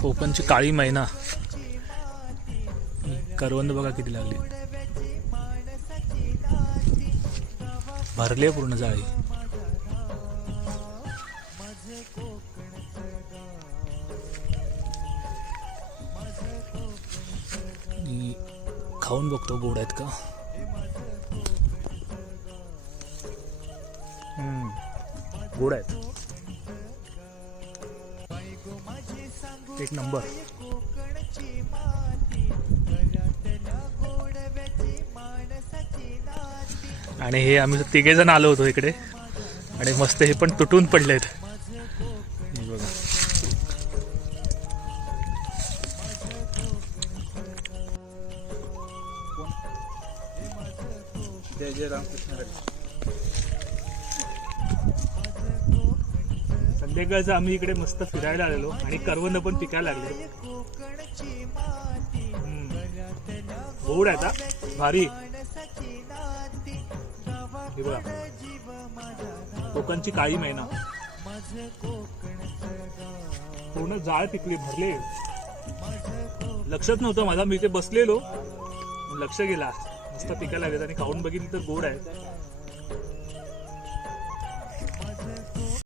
कोकणची काळी मैना, करवंद बघा किती लागली, भरले पूर्ण जाळी. खाऊन बघतो गोड आहेत का. गोड आहेत, एक नंबर. आणि हे आम्ही 3 जण आलो होतो इकडे आणि मस्त हे पण तुटून पडलेत बघा. जय जय रामकृष्ण. संध्याकाळचं आम्ही इकडे मस्त फिरायला आलेलो आणि करवंद पण पिकायला लागले. गोड आहे आता भारी. हे बघा कोकणची काळी मैना, पूर्ण जाळ पिकली, भरले. लक्षच नव्हतं माझा, मी ते बसलेलो, लक्ष गेला. मस्त पिकायला लागले आणि खाऊन बघितलं तर गोड आहे.